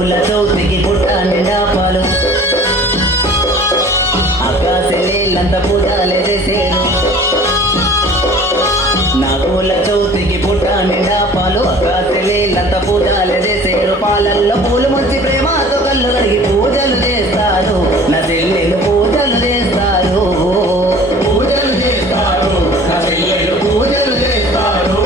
నాగుల చౌతికి పుట్ట నిండా పాలు ఆకాశలేళ్ళంత పూజాలే చేసేరు నాగుల చౌతికి పుట్ట నిండా పాలు ఆకాశలేళ్ళంత పూజాలే చేసేరు పాలల్లో పూలు ముంచి ప్రేమతో కళ్ళు కడిగి పూజలు చేస్తారు నా చెల్లెలు పూజలు చేస్తారు పూజలు చేస్తారు నా చెల్లెలు పూజలు చేస్తారు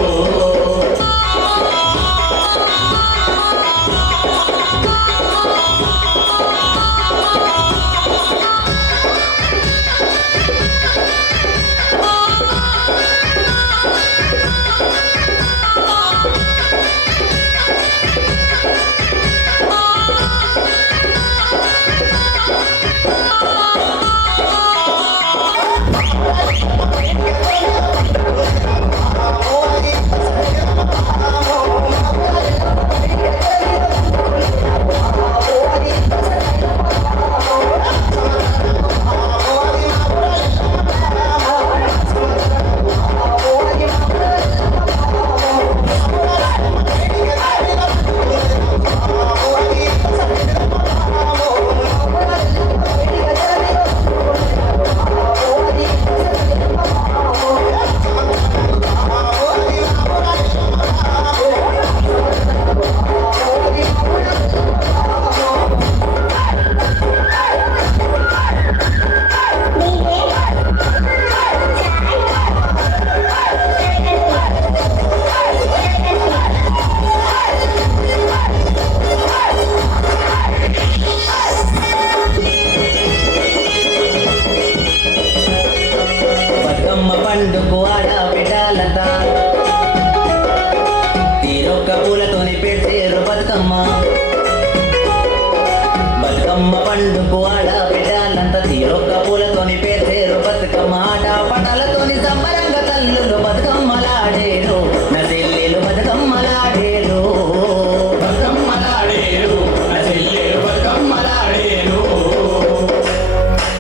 పండుకు ఆడబిడ్డలంతా తీరొక్క పూలతోని పెట్టేరు బతుకమ్మ బతుకమ్మ పండుకు ఆడ